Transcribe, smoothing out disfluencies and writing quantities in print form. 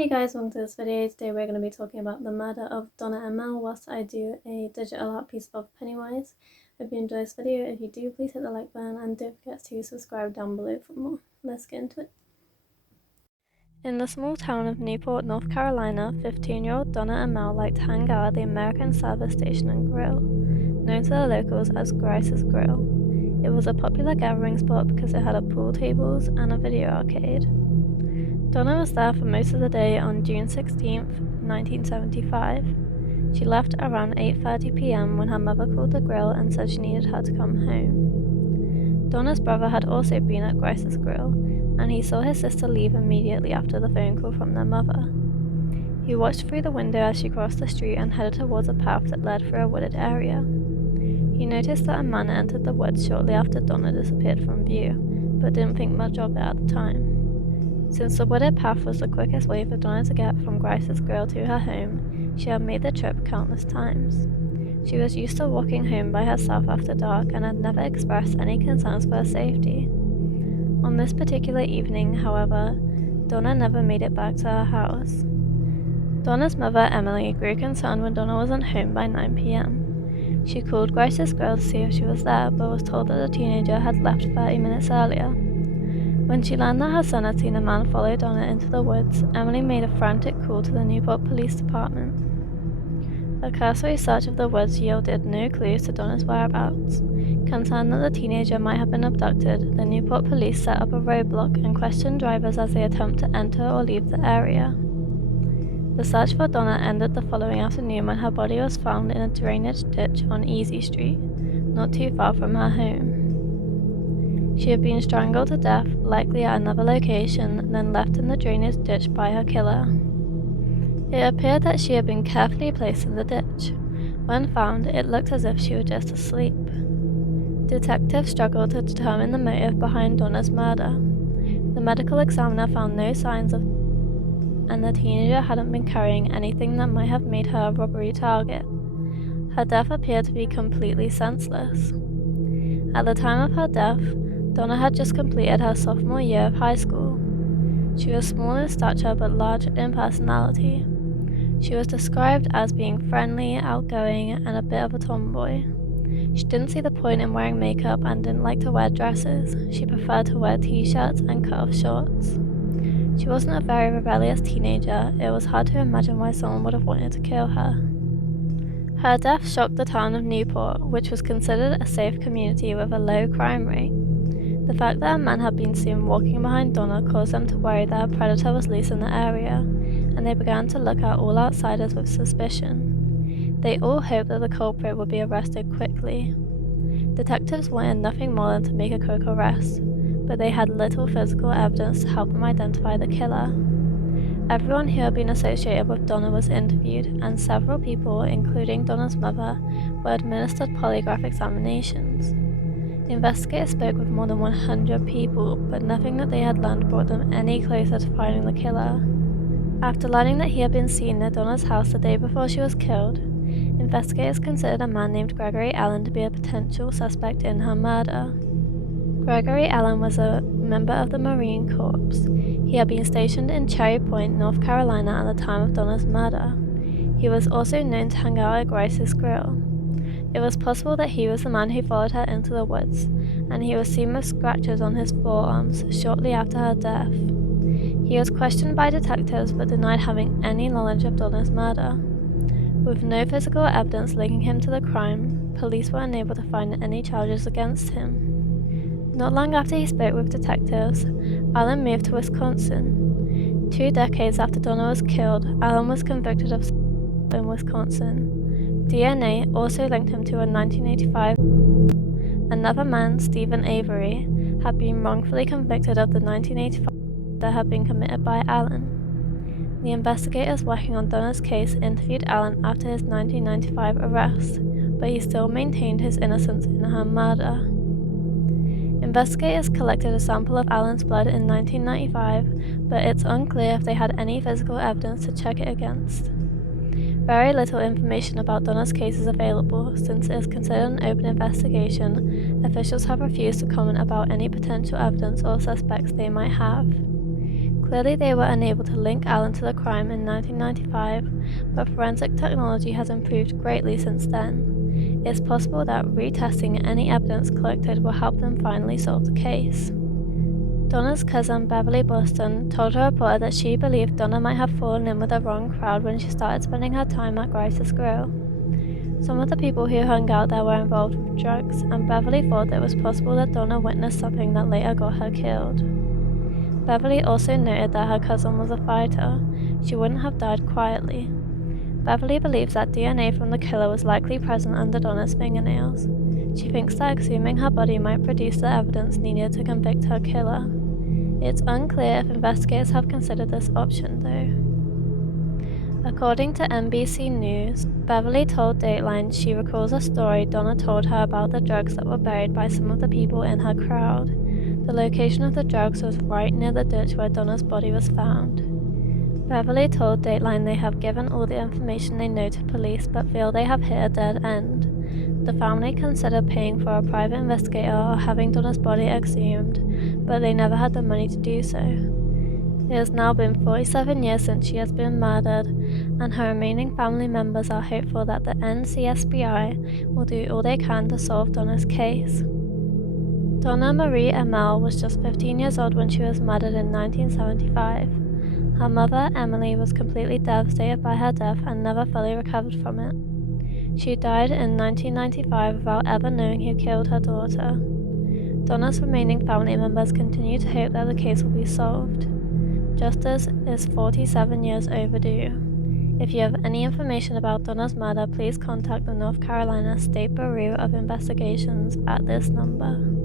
Hey guys, welcome to this video. Today we're going to be talking about the murder of Donna Emmel whilst I do a digital art piece of Pennywise. Hope you enjoy this video. If you do, please hit the like button and don't forget to subscribe down below for more. Let's get into it. In the small town of Newport, North Carolina, 15-year-old Donna Emmel liked to hang out at the American Service Station and Grill, known to the locals as Grice's Grill. It was a popular gathering spot because it had a pool tables and a video arcade. Donna was there for most of the day on June 16, 1975. She left around 8:30 p.m. when her mother called the grill and said she needed her to come home. Donna's brother had also been at Grice's Grill, and he saw his sister leave immediately after the phone call from their mother. He watched through the window as she crossed the street and headed towards a path that led through a wooded area. He noticed that a man entered the woods shortly after Donna disappeared from view, but didn't think much of it at the time. Since the wooded path was the quickest way for Donna to get from Grice's Grill to her home, she had made the trip countless times. She was used to walking home by herself after dark and had never expressed any concerns for her safety. On this particular evening, however, Donna never made it back to her house. Donna's mother, Emily, grew concerned when Donna wasn't home by 9 p.m. She called Grice's Grill to see if she was there, but was told that the teenager had left 30 minutes earlier. When she learned that her son had seen a man follow Donna into the woods, Emily made a frantic call to the Newport Police Department. A cursory search of the woods yielded no clues to Donna's whereabouts. Concerned that the teenager might have been abducted, the Newport police set up a roadblock and questioned drivers as they attempt to enter or leave the area. The search for Donna ended the following afternoon when her body was found in a drainage ditch on Easy Street, not too far from her home. She had been strangled to death, likely at another location, then left in the drainage ditch by her killer. It appeared that she had been carefully placed in the ditch. When found, it looked as if she was just asleep. Detectives struggled to determine the motive behind Donna's murder. The medical examiner found no signs of, and the teenager hadn't been carrying anything that might have made her a robbery target. Her death appeared to be completely senseless. At the time of her death, Donna had just completed her sophomore year of high school. She was small in stature but large in personality. She was described as being friendly, outgoing, and a bit of a tomboy. She didn't see the point in wearing makeup and didn't like to wear dresses. She preferred to wear t-shirts and cut-off shorts. She wasn't a very rebellious teenager. It was hard to imagine why someone would have wanted to kill her. Her death shocked the town of Newport, which was considered a safe community with a low crime rate. The fact that a man had been seen walking behind Donna caused them to worry that a predator was loose in the area, and they began to look at all outsiders with suspicion. They all hoped that the culprit would be arrested quickly. Detectives wanted nothing more than to make a quick arrest, but they had little physical evidence to help them identify the killer. Everyone who had been associated with Donna was interviewed, and several people, including Donna's mother, were administered polygraph examinations. The investigators spoke with more than 100 people, but nothing that they had learned brought them any closer to finding the killer. After learning that he had been seen near Donna's house the day before she was killed, investigators considered a man named Gregory Allen to be a potential suspect in her murder. Gregory Allen was a member of the Marine Corps. He had been stationed in Cherry Point, North Carolina at the time of Donna's murder. He was also known to hang out at Grice's Grill. It was possible that he was the man who followed her into the woods, and he was seen with scratches on his forearms shortly after her death. He was questioned by detectives but denied having any knowledge of Donna's murder. With no physical evidence linking him to the crime, police were unable to find any charges against him. Not long after he spoke with detectives, Allen moved to Wisconsin. 2 decades after Donna was killed, Allen was convicted of in Wisconsin. DNA also linked him to a 1985. Another man, Stephen Avery, had been wrongfully convicted of the 1985 that had been committed by Allen. The investigators working on Donna's case interviewed Allen after his 1995 arrest, but he still maintained his innocence in her murder. Investigators collected a sample of Allen's blood in 1995, but it's unclear if they had any physical evidence to check it against. Very little information about Donna's case is available. Since it is considered an open investigation, officials have refused to comment about any potential evidence or suspects they might have. Clearly they were unable to link Allen to the crime in 1995, but forensic technology has improved greatly since then. It's possible that retesting any evidence collected will help them finally solve the case. Donna's cousin Beverly Boston told a reporter that she believed Donna might have fallen in with the wrong crowd when she started spending her time at Grice's Grill. Some of the people who hung out there were involved with drugs, and Beverly thought that it was possible that Donna witnessed something that later got her killed. Beverly also noted that her cousin was a fighter. She wouldn't have died quietly. Beverly believes that DNA from the killer was likely present under Donna's fingernails. She thinks that exhuming her body might produce the evidence needed to convict her killer. It's unclear if investigators have considered this option, though. According to NBC News, Beverly told Dateline she recalls a story Donna told her about the drugs that were buried by some of the people in her crowd. The location of the drugs was right near the ditch where Donna's body was found. Beverly told Dateline they have given all the information they know to police but feel they have hit a dead end. The family considered paying for a private investigator or having Donna's body exhumed, but they never had the money to do so. It has now been 47 years since she has been murdered, and her remaining family members are hopeful that the NCSBI will do all they can to solve Donna's case. Donna Marie Emmel was just 15 years old when she was murdered in 1975. Her mother, Emily, was completely devastated by her death and never fully recovered from it. She died in 1995 without ever knowing who killed her daughter. Donna's remaining family members continue to hope that the case will be solved. Justice is 47 years overdue. If you have any information about Donna's murder, please contact the North Carolina State Bureau of Investigations at this number.